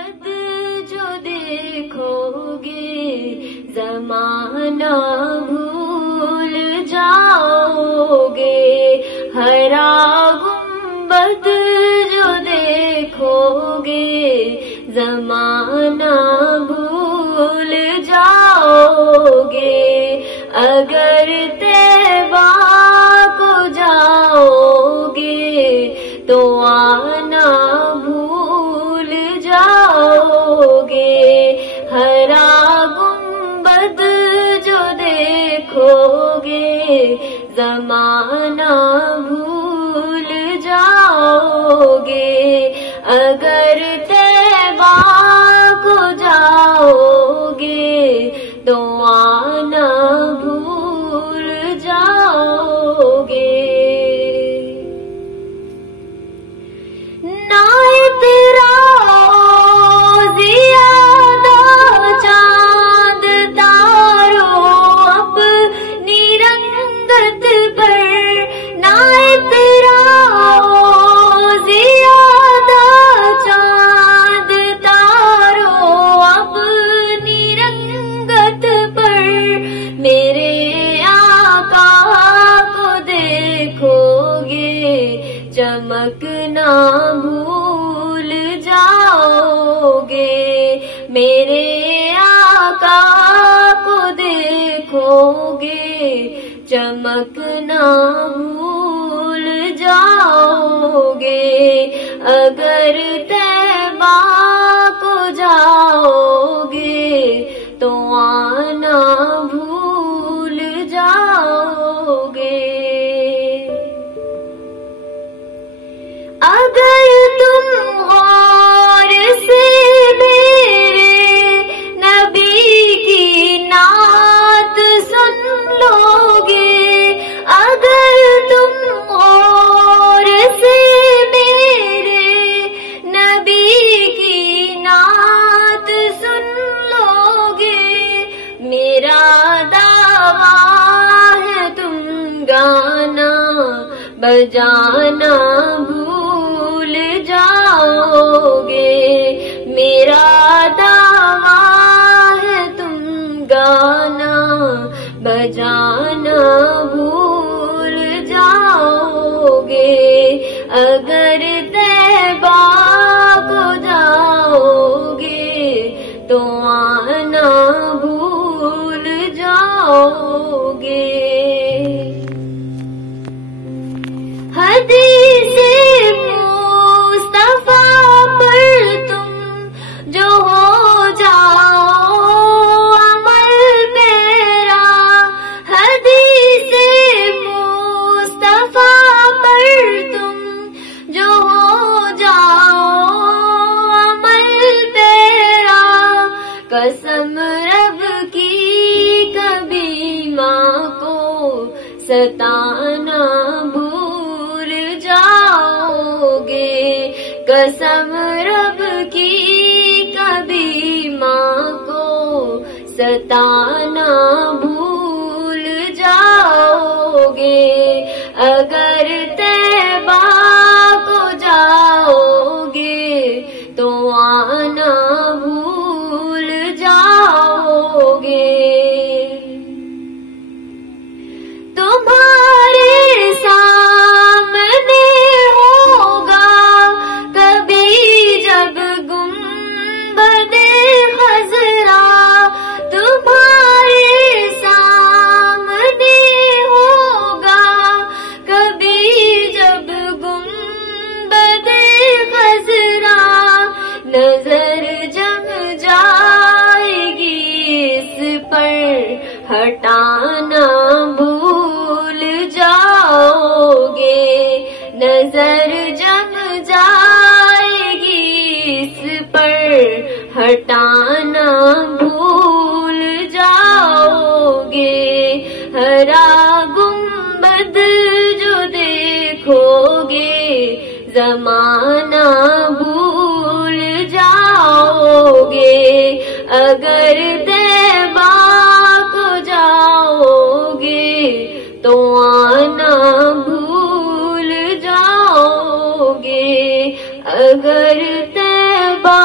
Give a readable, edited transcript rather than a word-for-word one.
गुंबद जो देखोगे जमाना भूल जाओगे। हरा गुंबद जो देखोगे जमाना भूल जाओगे। अगर तैबा को जाओगे तो आना भूल जाओगे। हरा गुंबद जो देखोगे जमाना भूल जाओगे। अगर तैबा को जाओगे तो आना भूल जाओगे। ना इतराज़ ज़ियादा चांद तारों अपनी रंगत पर। ना इतराज़ ज़ियादा चांद तारों अपनी रंगत पर। मेरे आका को देखोगे चमकना भूल जाओगे। मेरे आका को देखोगे चमकना भूल जाओगे। अगर तैबा को जाओगे तो आना भूल जाओगे। अगर तुम गौर से मेरे नबी की नात सुन लोगे। अगर तुम गौर से मेरे नबी की नात सुन लोगे। मेरा दावा है तुम गाना बजाना भूल जाओगे। मेरा दावा है तुम गाना बजाना भूल जाओगे। अगर तैबा को जाओगे तो आना भूल जाओगे। हदीसे मुस्तफा पर तुम जो हो जाओ अमल मेरा। हदीसे मुस्तफा पर तुम जो हो जाओ अमल मेरा। कसम रब की कभी माँ को सताना भूल जाओगे। कसम रब की कभी माँ को सताना भूल जाओगे। अगर तैबा को जाओगे तो आना भूल जाओगे। तुम्हारे सामने होगा कभी जब गुंबदे खज़रा। तुम्हारे सामने होगा कभी जब गुंबदे खज़रा। नजर जम जाएगी इस पर हटाना भूल जाओगे। नजर जम जाएगी इस पर हटाना भूल जाओगे। हरा गुंबद जो देखोगे जमाना भूल जाओगे। अगर तैबा को जाओगे तो आना भूल जाओगे। अगर तैबा